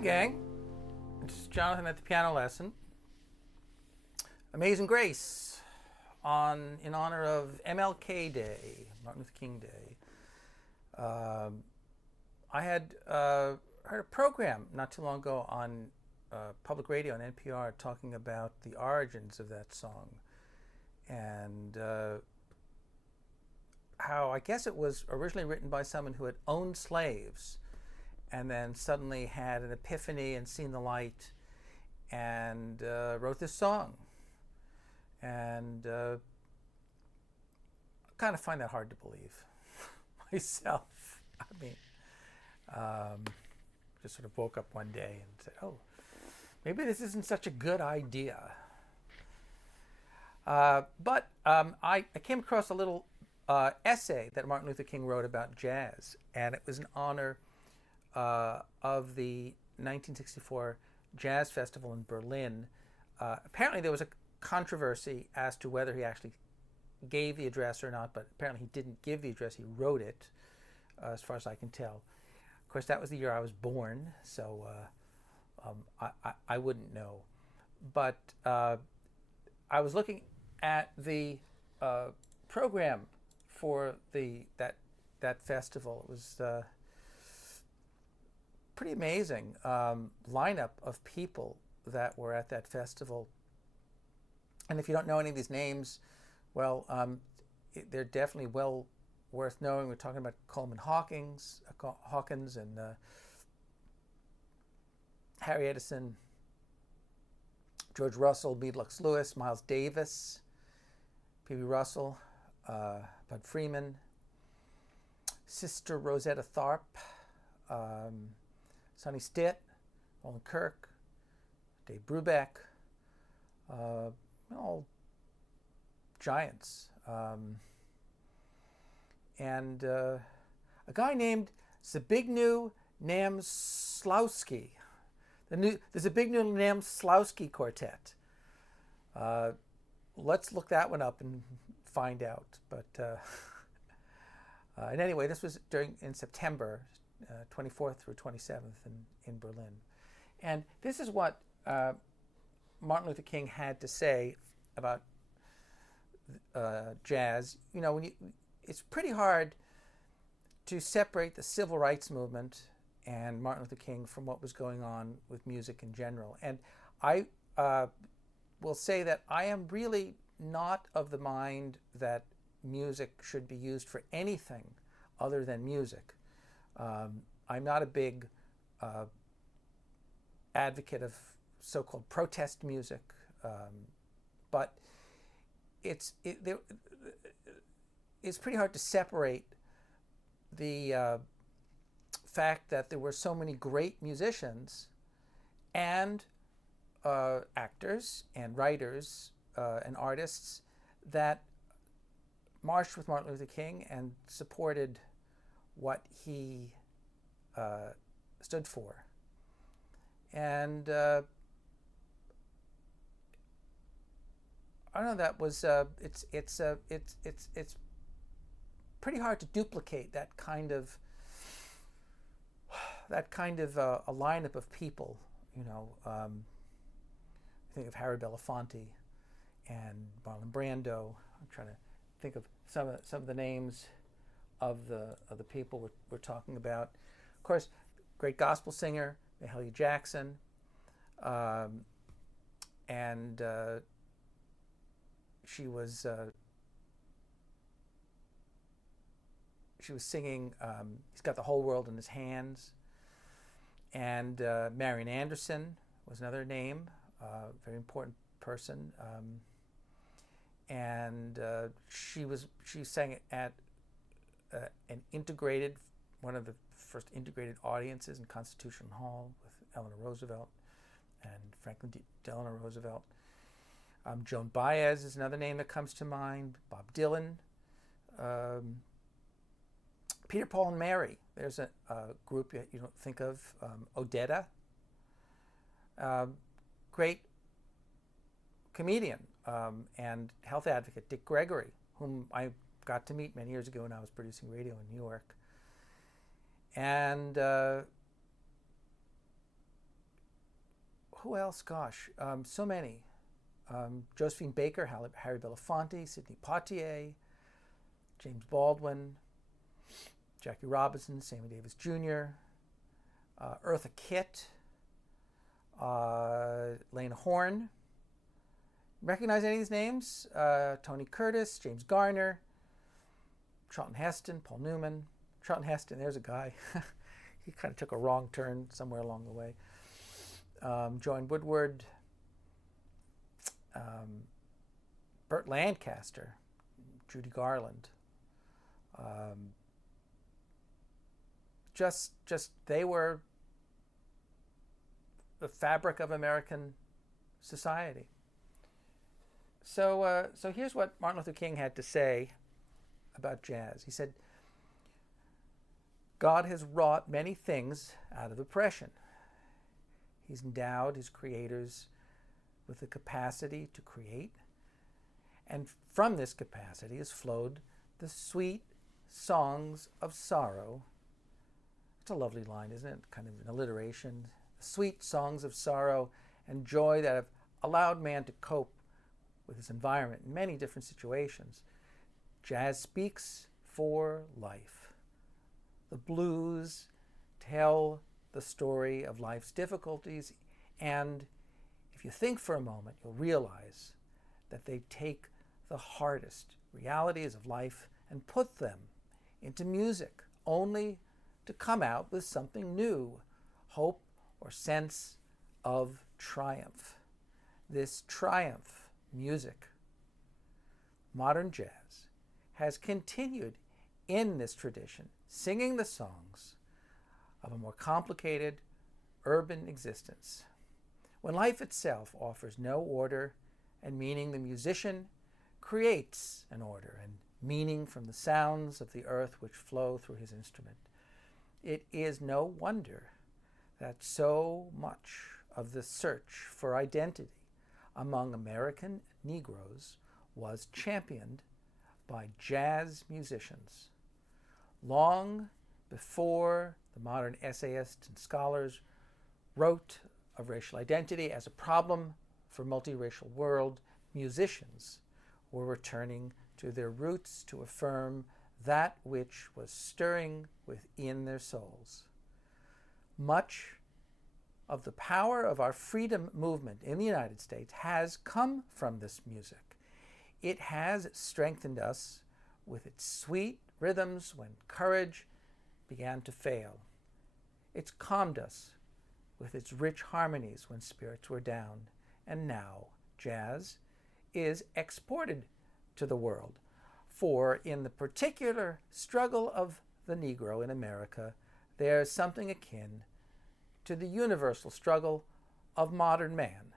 gang. It's Jonathan at the piano lesson. Amazing Grace in honor of MLK Day, Martin Luther King Day. I had heard a program not too long ago on public radio on NPR talking about the origins of that song and how I guess it was originally written by someone who had owned slaves and then suddenly had an epiphany and seen the light and wrote this song. And I kind of find that hard to believe myself. I mean, just sort of woke up one day and said, oh, maybe this isn't such a good idea. But I came across a little essay that Martin Luther King wrote about jazz, and it was in honor of the 1964 Jazz Festival in Berlin. Apparently there was a controversy as to whether he actually gave the address or not, but apparently he didn't give the address, he wrote it, as far as I can tell. Of course, that was the year I was born, so I wouldn't know. But I was looking at the program for that festival. It was pretty amazing lineup of people that were at that festival. And if you don't know any of these names, well, they're definitely well worth knowing. We're talking about Coleman Hawkins and Harry Edison, George Russell, Beadlux Lewis, Miles Davis, P.B. Russell, Bud Freeman, Sister Rosetta Tharpe, Sonny Stitt, Roland Kirk, Dave Brubeck, all giants. And a guy named Zbigniew Namslowski, the Zbigniew Namslowski Quartet. Let's look that one up and find out. But and anyway, this was in September 24th through 27th in Berlin. And this is what Martin Luther King had to say about jazz. You know, it's pretty hard to separate the civil rights movement and Martin Luther King from what was going on with music in general. And I will say that I am really not of the mind that music should be used for anything other than music. I'm not a big advocate of so-called protest music, but it's pretty hard to separate the fact that there were so many great musicians and actors and writers and artists that marched with Martin Luther King and supported what he stood for. And I don't know. That was it's pretty hard to duplicate that kind of a lineup of people. You know, think of Harry Belafonte and Marlon Brando. I'm trying to think of some of the names of the people we're talking about. Of course, great gospel singer Mahalia Jackson, and she was singing He's Got the Whole World in His Hands. And Marian Anderson was another name, very important person. And she sang at one of the first integrated audiences in Constitution Hall with Eleanor Roosevelt and Franklin Delano Roosevelt. Joan Baez is another name that comes to mind. Bob Dylan. Peter, Paul, and Mary. There's a group you don't think of. Odetta. Great comedian and health advocate Dick Gregory, whom I got to meet many years ago when I was producing radio in New York. And who else? Gosh, so many. Josephine Baker, Harry Belafonte, Sidney Poitier, James Baldwin, Jackie Robinson, Sammy Davis Jr., Eartha Kitt, Lena Horne. Recognize any of these names? Tony Curtis, James Garner, Charlton Heston, Paul Newman. Charlton Heston, there's a guy. He kind of took a wrong turn somewhere along the way. Joan Woodward, Burt Lancaster, Judy Garland. Just they were the fabric of American society. So here's what Martin Luther King had to say about jazz. He said, God has wrought many things out of oppression. He's endowed his creators with the capacity to create, and from this capacity has flowed the sweet songs of sorrow. It's a lovely line, isn't it? Kind of an alliteration. The sweet songs of sorrow and joy that have allowed man to cope with his environment in many different situations. Jazz speaks for life. The blues tell the story of life's difficulties, and if you think for a moment, you'll realize that they take the hardest realities of life and put them into music, only to come out with something new, hope or sense of triumph. This triumph music, modern jazz, has continued in this tradition, singing the songs of a more complicated urban existence. When life itself offers no order and meaning, the musician creates an order and meaning from the sounds of the earth which flow through his instrument. It is no wonder that so much of the search for identity among American Negroes was championed by jazz musicians. Long before the modern essayists and scholars wrote of racial identity as a problem for a multiracial world, musicians were returning to their roots to affirm that which was stirring within their souls. Much of the power of our freedom movement in the United States has come from this music. It has strengthened us with its sweet rhythms when courage began to fail. It's calmed us with its rich harmonies when spirits were down. And now jazz is exported to the world. For in the particular struggle of the Negro in America, there's something akin to the universal struggle of modern man.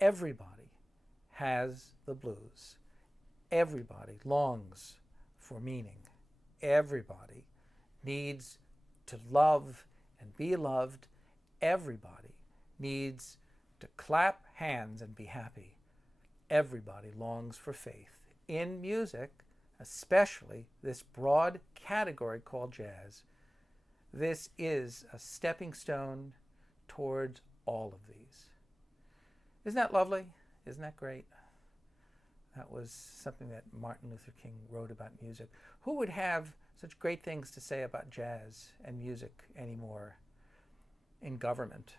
Everybody has the blues. Everybody longs for meaning. Everybody needs to love and be loved. Everybody needs to clap hands and be happy. Everybody longs for faith. In music, especially this broad category called jazz, this is a stepping stone towards all of these. Isn't that lovely? Isn't that great? That was something that Martin Luther King wrote about music. Who would have such great things to say about jazz and music anymore in government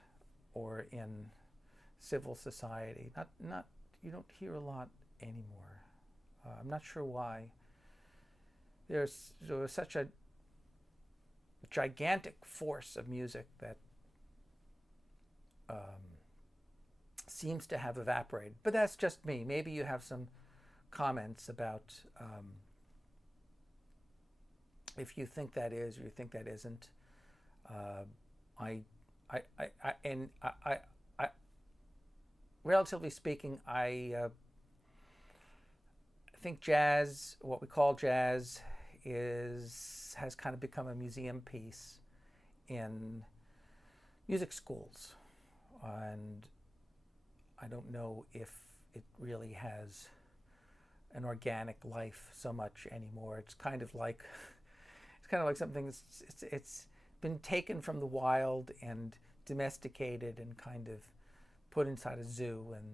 or in civil society? Not you don't hear a lot anymore. I'm not sure why. There was such a gigantic force of music that seems to have evaporated. But that's just me. Maybe you have some comments about if you think that is or you think that isn't. Relatively speaking, I think jazz, what we call jazz, has kind of become a museum piece in music schools, and I don't know if it really has an organic life so much anymore. It's kind of like something it's been taken from the wild and domesticated and kind of put inside a zoo, and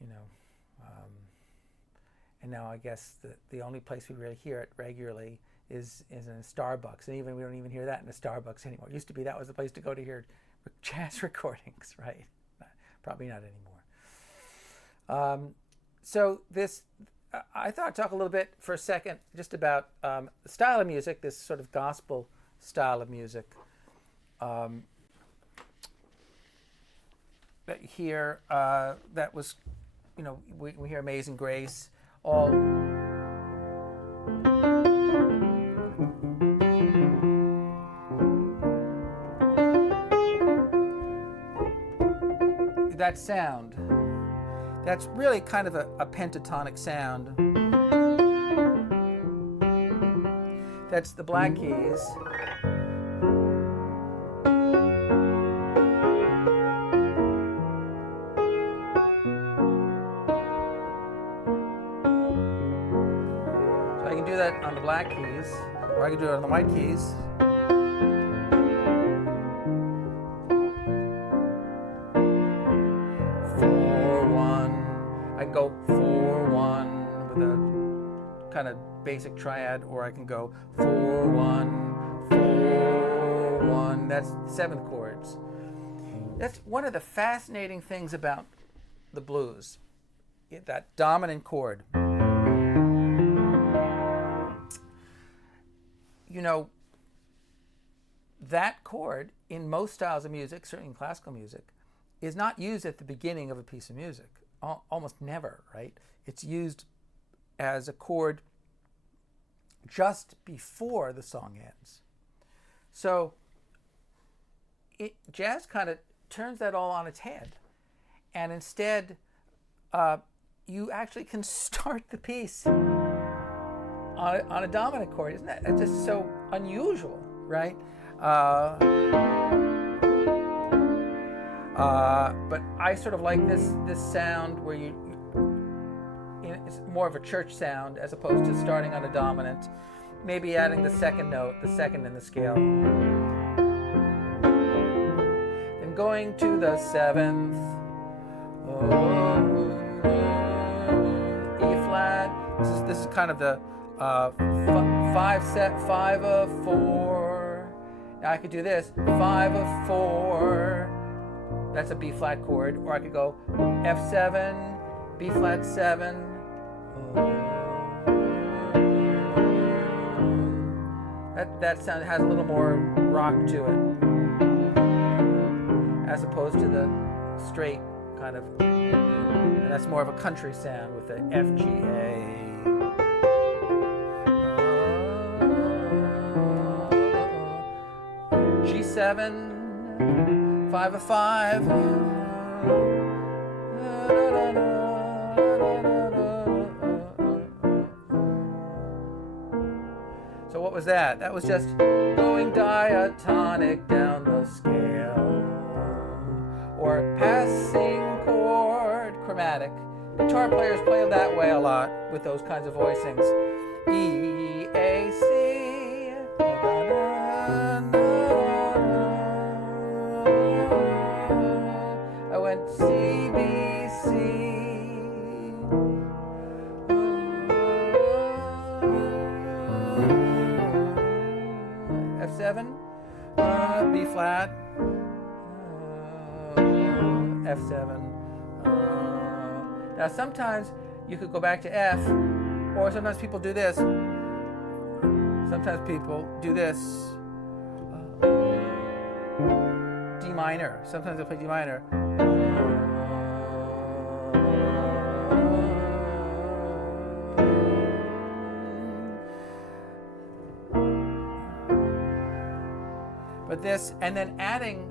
you know, and now I guess the only place we really hear it regularly is in a Starbucks, and even we don't even hear that in a Starbucks anymore. It used to be that was the place to go to hear jazz recordings, right? Probably not anymore. So this, I thought I'd talk a little bit for a second just about the style of music, this sort of gospel style of music. That here, that was, you know, we hear Amazing Grace, all that sound. That's really kind of a pentatonic sound. That's the black keys. So I can do that on the black keys, or I can do it on the white keys. 4-1. I can go 4-1 with a kind of basic triad, or I can go 4-1, 4-1. That's 7th chords. That's one of the fascinating things about the blues, that dominant chord. You know, that chord in most styles of music, certainly in classical music, is not used at the beginning of a piece of music. Almost never, right? It's used as a chord just before the song ends. So jazz kind of turns that all on its head. And instead, you actually can start the piece on a dominant chord. Isn't that? It's just so unusual, right? But I sort of like this sound where it's more of a church sound as opposed to starting on a dominant, maybe adding the second note, the second in the scale, then going to the 7th, E flat. This is kind of the 5 of 4. Now I could do this 5 of 4. That's a B flat chord, or I could go F7, B flat 7. That sound has a little more rock to it, as opposed to the straight kind of, and that's more of a country sound with the F, G, A. G7. 5 of 5. So what was that? That was just going diatonic down the scale, or passing chord, chromatic. Guitar players play that way a lot with those kinds of voicings. E, A, C. C, B, C, F7, B flat, F7. Now sometimes you could go back to F, or sometimes people do this. Sometimes people do this. D minor. Sometimes they'll play D minor. But this, and then adding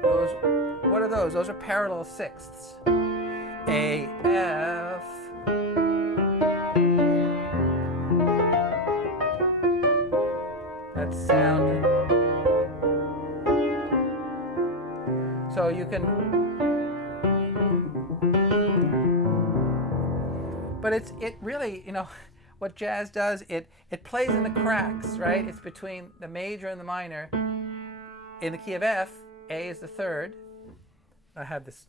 those, what are those? Those are parallel sixths. A, F. That sound. So you can, but it really, you know, what jazz does, it plays in the cracks, right? It's between the major and the minor, in the key of F, A is the third. I have this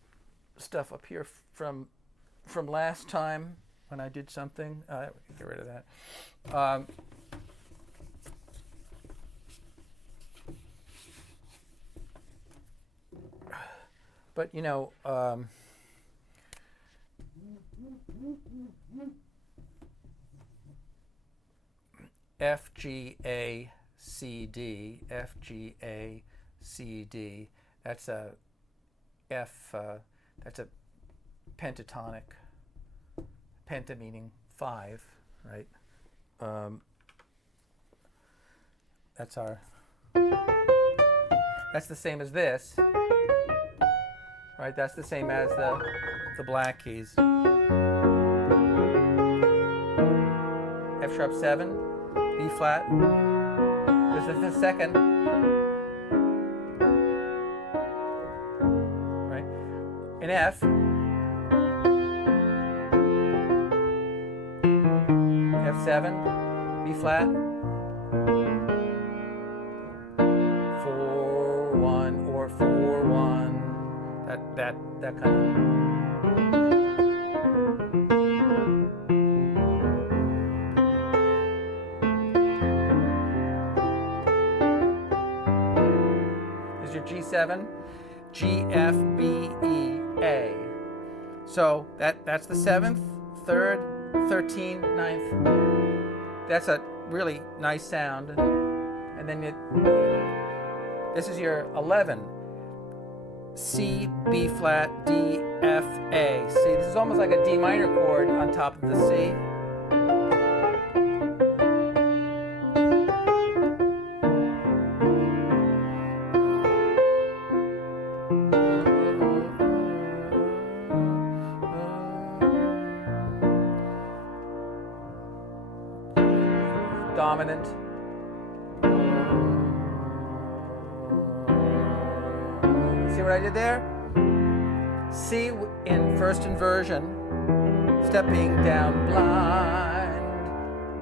stuff up here from last time when I did something. We can get rid of that. But you know, F, G, A, C, D, F, G, A, C, D. That's a F. That's a pentatonic. Penta meaning 5, right? That's our. That's the same as this, right? That's the same as the black keys. F sharp 7, B flat. This is the second, right? In F, F7, B flat, 4-1 or 4-1. That kind of. Is your G7, G, F, B, E, A. So that's the 7th, 3rd, 13, 9th. That's a really nice sound. And then this is your 11. C, B flat, D, F, A. See, this is almost like a D minor chord on top of the C. Dominant. See what I did there? C in first inversion, stepping down blind,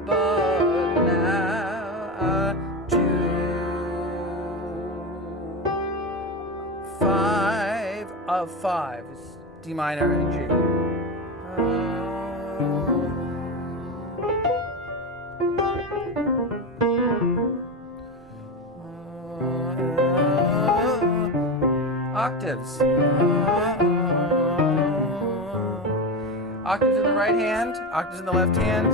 but now to 5 of 5 is D minor and G. Octaves. Octaves in the right hand, octaves in the left hand.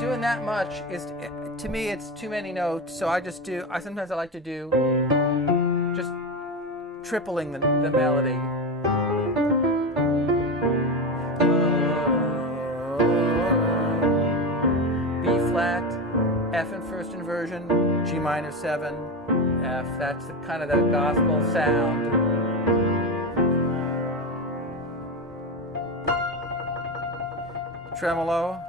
Doing that much is, to me, it's too many notes. So sometimes I like to do just tripling the melody. B flat, F in first inversion, G minor 7. F, that's kind of the gospel sound. Tremolo.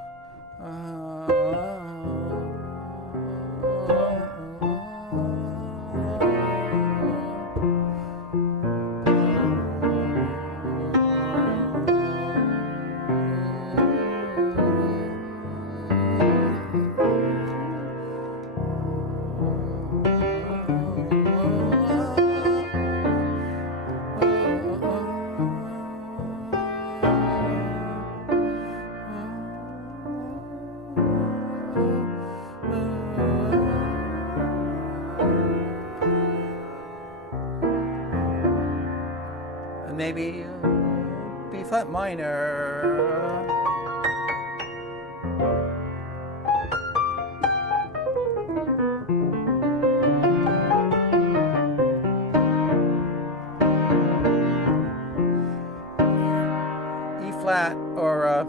Maybe B flat minor. E flat or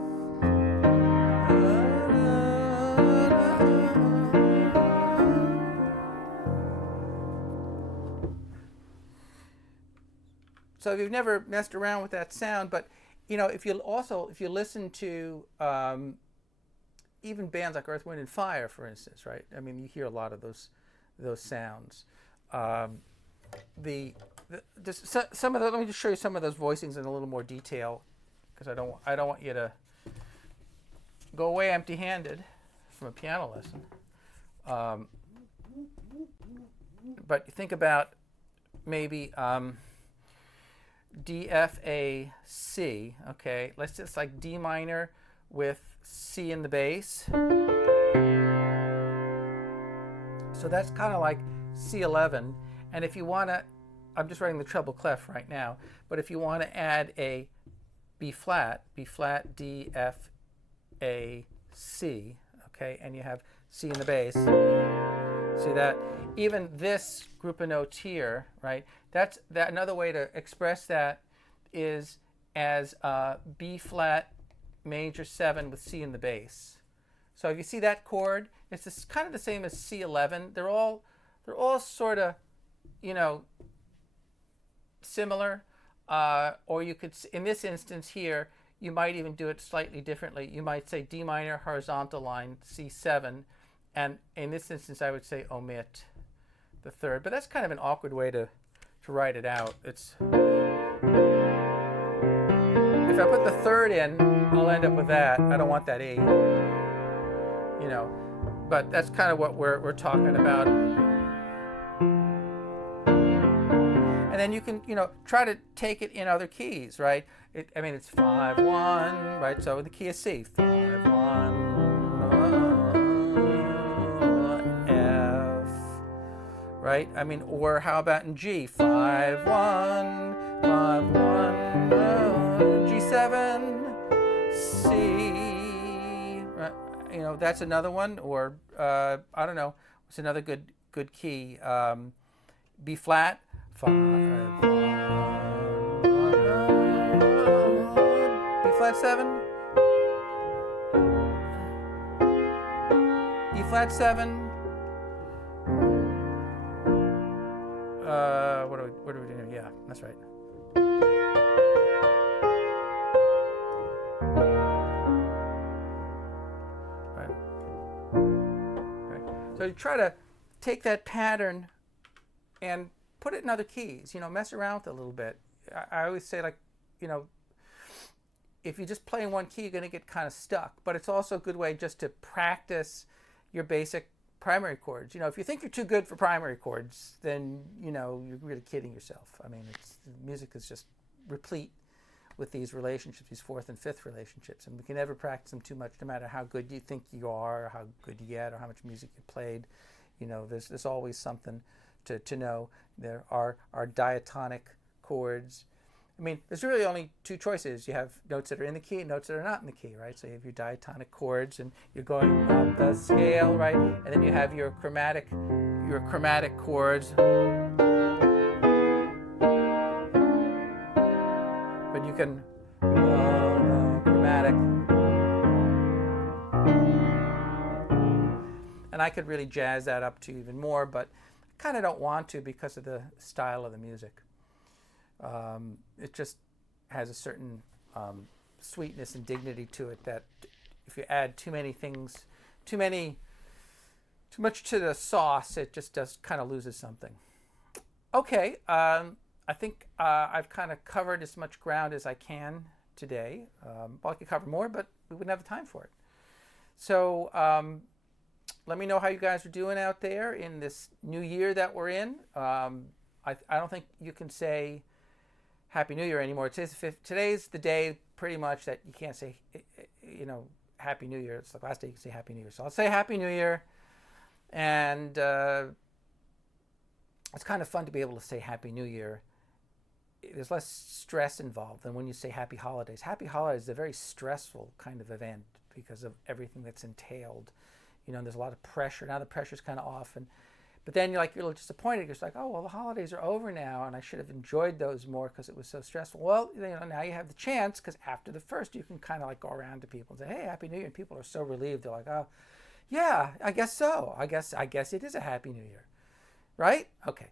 so if you've never messed around with that sound, but you know, if you listen to even bands like Earth, Wind and Fire, for instance, right? I mean, you hear a lot of those sounds. Let me just show you some of those voicings in a little more detail, because I don't want you to go away empty-handed from a piano lesson. but think about maybe D, F, A, C. Okay, let's just like D minor with C in the bass. So that's kind of like C11. And if you want to, I'm just writing the treble clef right now, but if you want to add a B flat, D, F, A, C, okay, and you have C in the bass, see that? Even this group of notes here, right, that's another way to express that is as B flat major 7 with C in the bass. So if you see that chord, it's just kind of the same as C11. They're all sort of, you know, similar. Or you could, in this instance here, you might even do it slightly differently. You might say D minor horizontal line C7, and in this instance I would say omit the third. But that's kind of an awkward way to write it out. It's, if I put the third in, I'll end up with that. I don't want that E. You know, but that's kind of what we're talking about. And then you can, you know, try to take it in other keys, right? I mean, it's 5-1, right? So in the key of C, 5-1, F, right? I mean, or how about in G, 5-1, 5-1, G7, C. You know, that's another one. Or I don't know, what's another good key? B flat, 5-1, B flat 7, E flat 7. What are we doing? Yeah, that's right. So you try to take that pattern and put it in other keys, you know, mess around with it a little bit. I always say, like, you know, if you just play in one key, you're going to get kind of stuck. But it's also a good way just to practice your basic primary chords. You know, if you think you're too good for primary chords, then, you know, you're really kidding yourself. I mean, music is just replete with these relationships, these fourth and fifth relationships, and we can never practice them too much, no matter how good you think you are, or how good you get, or how much music you played. You know, there's always something to know. There are diatonic chords. I mean, there's really only two choices. You have notes that are in the key and notes that are not in the key, right? So you have your diatonic chords, and you're going up the scale, right? And then you have your chromatic chords. But you can chromatic. And I could really jazz that up to even more, but I kind of don't want to because of the style of the music. It just has a certain sweetness and dignity to it that if you add too many things, too much to the sauce, it just kind of loses something. Okay, I think I've kind of covered as much ground as I can today. Well, I could cover more, but we wouldn't have the time for it. So let me know how you guys are doing out there in this new year that we're in. I don't think you can say Happy New Year anymore. Today's the day pretty much that you can't say, you know, Happy New Year. It's the last day you can say Happy New Year. So I'll say Happy New Year. And it's kind of fun to be able to say Happy New Year. There's less stress involved than when you say Happy Holidays. Happy Holidays is a very stressful kind of event because of everything that's entailed. You know, there's a lot of pressure. Now the pressure's kind of off. But then you're a little disappointed. You're just like, oh, well, the holidays are over now, and I should have enjoyed those more because it was so stressful. Well, you know, now you have the chance, because after the first, you can kind of like go around to people and say, hey, Happy New Year. And people are so relieved. They're like, oh, yeah, I guess so. I guess it is a Happy New Year. Right? Okay.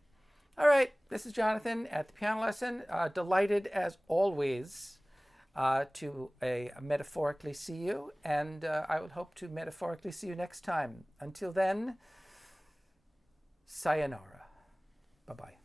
All right. This is Jonathan at the Piano Lesson. Delighted, as always, to metaphorically see you. And I would hope to metaphorically see you next time. Until then, sayonara. Bye-bye.